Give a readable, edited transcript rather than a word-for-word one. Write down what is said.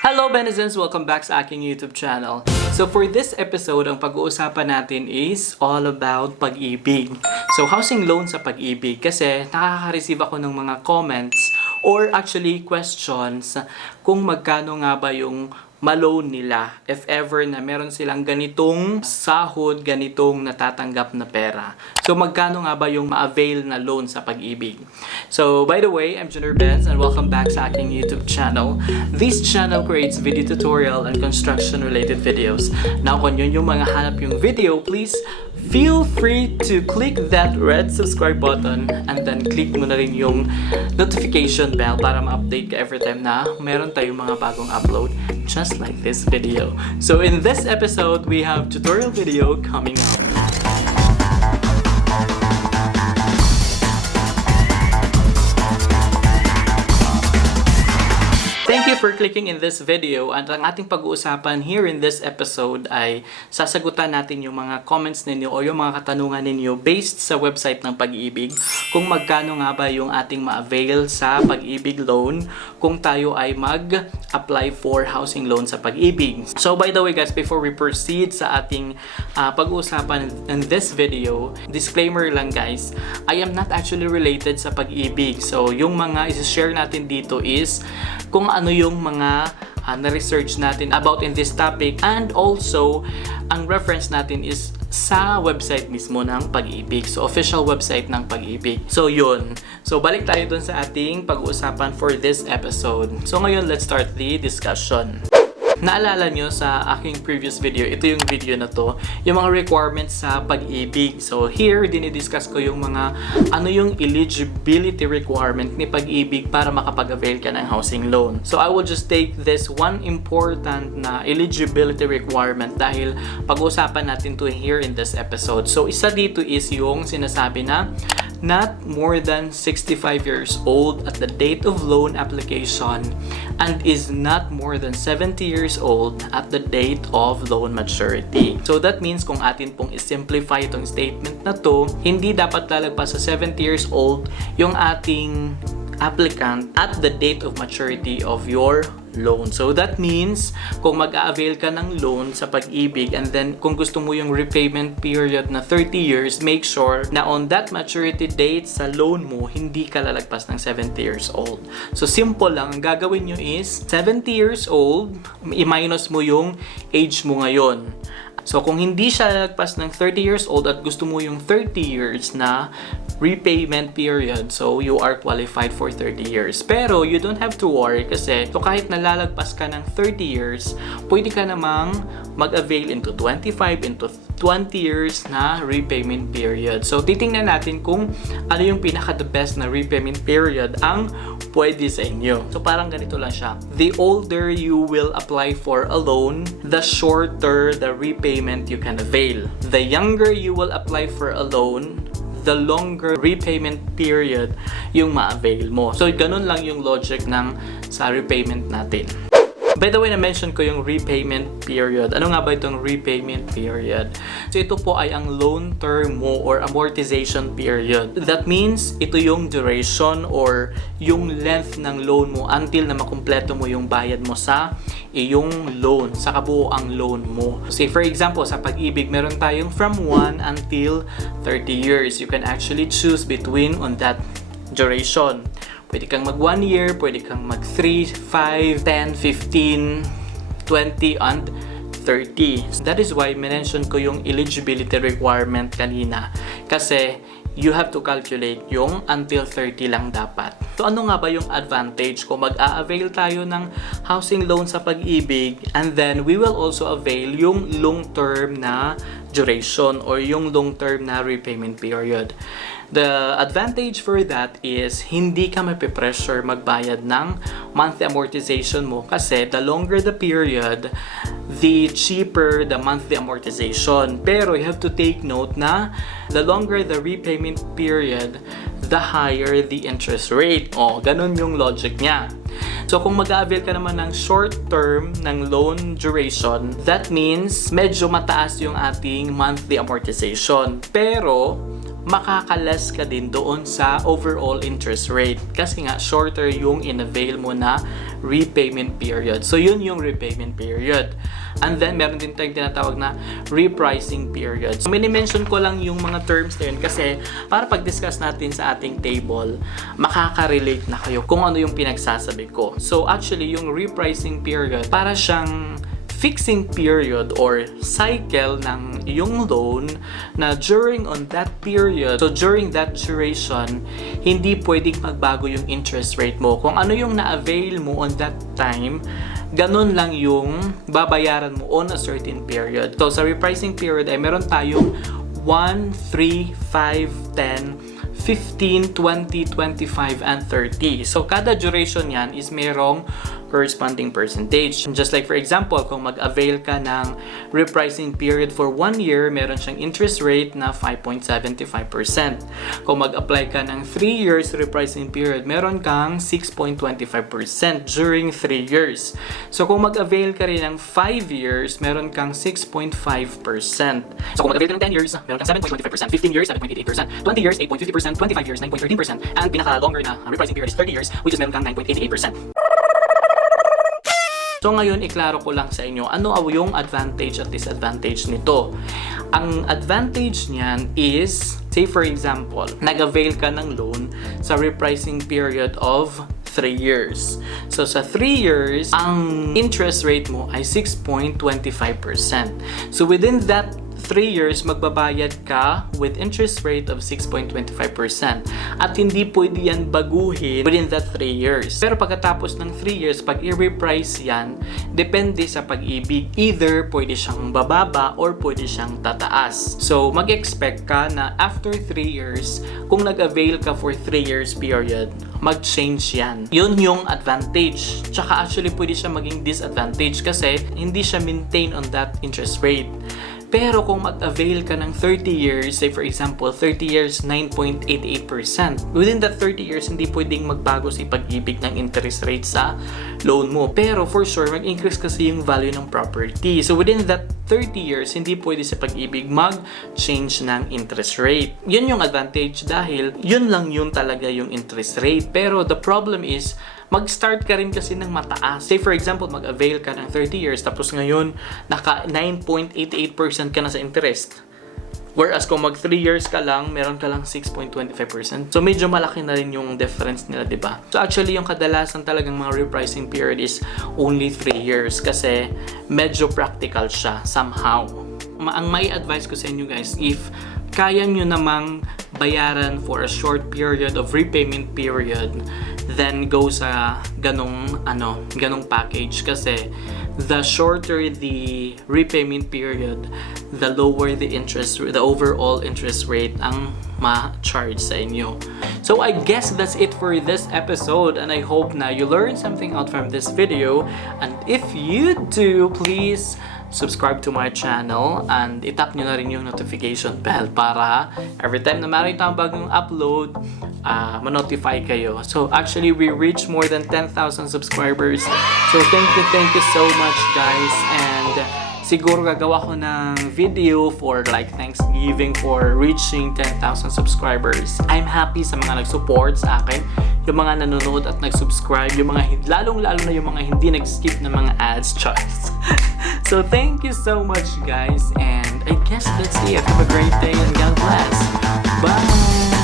Hello Benizens! Welcome back sa aking YouTube channel. So for this episode, ang pag-uusapan natin is all about pag-ibig. So housing loan sa pag-ibig kasi nakaka-receive ako ng mga comments or actually questions kung magkano nga ba yung ma-loan nila if ever na meron silang ganitong sahod, ganitong natatanggap na pera. So magkano nga ba yung ma-avail na loan sa pag-ibig? So by the way, I'm gineerbens and welcome back sa aking YouTube channel. This channel creates video tutorial and construction related videos. Now kung yun yung mga hanap yung video, please feel free to click that red subscribe button and then click mo na rin yung notification bell para ma-update ka every time na meron tayong mga bagong upload, just like this video. So in this episode, we have tutorial video coming up. Thank you for clicking in this video, and ang ating pag-uusapan here in this episode ay sasagutan natin yung mga comments ninyo o yung mga katanungan ninyo based sa website ng Pag-ibig kung magkano nga ba yung ating ma-avail sa Pag-ibig loan kung tayo ay mag-apply for housing loan sa Pag-ibig. So by the way guys, before we proceed sa ating pag-uusapan in this video, disclaimer lang guys, I am not actually related sa Pag-ibig. So yung mga isi-share natin dito is kung ano yung mga na-research natin about in this topic, and also ang reference natin is sa website mismo ng Pag-ibig. So official website ng Pag-ibig. So yun. So balik tayo dun sa ating pag-uusapan for this episode. So ngayon, let's start the discussion. Naalala nyo sa aking previous video, ito yung video na to, yung mga requirements sa Pag-ibig. So here, dinidiscuss ko yung mga ano yung eligibility requirement ni Pag-ibig para makapag-avail ka ng housing loan. So I will just take this one important na eligibility requirement dahil pag-uusapan natin to here in this episode. So isa dito is yung sinasabi na not more than 65 years old at the date of loan application and is not more than 70 years old at the date of loan maturity. So that means kung atin pong i-simplify itong statement na to, hindi dapat lalagpas sa 70 years old yung ating applicant at the date of maturity of your loan. So that means kung mag-a-avail ka ng loan sa Pag-ibig and then kung gusto mo yung repayment period na 30 years, make sure na on that maturity date sa loan mo, hindi ka lalagpas ng 70 years old. So simple lang, ang gagawin nyo is 70 years old, i-minus mo yung age mo ngayon. So kung hindi siya lalagpas ng 30 years old at gusto mo yung 30 years na repayment period, so you are qualified for 30 years. Pero you don't have to worry kasi so kahit nalalagpas ka ng 30 years, pwede ka namang mag-avail into 25, into 20 years na repayment period. So titingnan natin kung ano yung pinaka-the best na repayment period ang pwede sa inyo. So parang ganito lang siya. The older you will apply for a loan, the shorter the repayment you can avail. The younger you will apply for a loan, the longer repayment period yung ma-avail mo. So ganun lang yung logic ng sa repayment natin. By the way, na-mention ko yung repayment period. Ano nga ba itong repayment period? So ito po ay ang loan term mo or amortization period. That means ito yung duration or yung length ng loan mo until na makumpleto mo yung bayad mo sa iyong loan, sa kabuoang loan mo. Say for example, sa Pag-ibig, meron tayong from 1 until 30 years. You can actually choose between on that duration. Pwede kang mag 1 year, pwede kang mag 3, 5, 10, 15, 20, and 30. So that is why mention ko yung eligibility requirement kanina. Kasi you have to calculate yung until 30 lang dapat. So ano nga ba yung advantage kung mag-a-avail tayo ng housing loan sa Pag-ibig and then we will also avail yung long-term na duration or yung long-term na repayment period. The advantage for that is hindi ka mapipressure magbayad ng monthly amortization mo kasi the longer the period, the cheaper the monthly amortization. Pero you have to take note na the longer the repayment period, the higher the interest rate. O, ganun yung logic niya. So kung mag-a-avail ka naman ng short term ng loan duration, that means medyo mataas yung ating monthly amortization. Pero makakalas ka din doon sa overall interest rate. Kasi nga, shorter yung in-avail mo na repayment period. So, yun yung repayment period. And then, meron din tayong tinatawag na repricing period. So, mini-mention ko lang yung mga terms na yun kasi para pag-discuss natin sa ating table, makaka-relate na kayo kung ano yung pinagsasabi ko. So, actually, yung repricing period, para siyang fixing period or cycle ng iyong loan na during on that period, so during that duration, hindi pwedeng magbago yung interest rate mo. Kung ano yung na-avail mo on that time, ganun lang yung babayaran mo on a certain period. So sa repricing period ay meron tayong 1, 3, 5, 10, 15, 20, 25, and 30. So, kada duration yan is merong corresponding percentage. Just like for example, kung mag-avail ka ng repricing period for 1 year, meron siyang interest rate na 5.75%. Kung mag-apply ka ng 3 years repricing period, meron kang 6.25% during 3 years. So, kung mag-avail ka rin ng 5 years, meron kang 6.5%. So, kung mag-avail ka ng 10 years, meron kang 7.25%, 15 years, 7.88%, 20 years, 8.50%, 25 years, 9.13%, and pinaka-longer na repricing period is 30 years, which is meron kang 9.88%. So ngayon, iklaro ko lang sa inyo ano yung advantage at disadvantage nito. Ang advantage niyan is, say for example, nag-avail ka ng loan sa repricing period of 3 years. So sa 3 years, ang interest rate mo ay 6.25%. So within that 3 years, magbabayad ka with interest rate of 6.25%. At hindi pwede yan baguhin within that 3 years. Pero pagkatapos ng 3 years, pag i-reprice yan, depende sa pag-ibig. Either pwede siyang bababa or pwede siyang tataas. So, mag-expect ka na after 3 years, kung nag-avail ka for 3 years period, mag-change yan. Yun yung advantage. Tsaka actually pwede siya maging disadvantage kasi hindi siya maintain on that interest rate. Pero kung mag-avail ka ng 30 years, say for example, 30 years, 9.88%. Within that 30 years, hindi pwedeng magbago si pag-ibig ng interest rate sa loan mo. Pero for sure, mag-increase kasi yung value ng property. So within that 30 years, hindi pwede sa pag-ibig mag-change ng interest rate. Yun yung advantage dahil yun lang yun talaga yung interest rate. Pero the problem is, mag-start ka rin kasi ng mataas. Say for example, mag-avail ka ng 30 years tapos ngayon naka 9.88% ka na sa interest. Whereas kung mag 3 years ka lang, meron ka lang 6.25%. So medyo malaki na rin yung difference nila, 'di ba? So actually yung kadalasan talagang mga repricing period is only 3 years kasi medyo practical siya somehow. Ang may advice ko sa inyo guys, if kaya nyo namang bayaran for a short period of repayment period, then go sa ganong package kasi the shorter the repayment period, the lower the overall interest rate ang ma-charge sa inyo. So I guess that's it for this episode and I hope na you learned something out from this video, and if you do, please subscribe to my channel and itap nyo na rin yung notification bell para every time na meron tayong bagong upload, ma-notify kayo. So actually, we reached more than 10,000 subscribers. So thank you so much guys, and siguro gagawa ko ng video for like Thanksgiving for reaching 10,000 subscribers. I'm happy sa mga nag-support sa akin, yung mga nanonood at nag-subscribe, yung mga lalong-lalo na yung mga hindi nag-skip ng mga ads, charts. So thank you so much guys, and I guess that's it. Have a great day and God bless. Bye!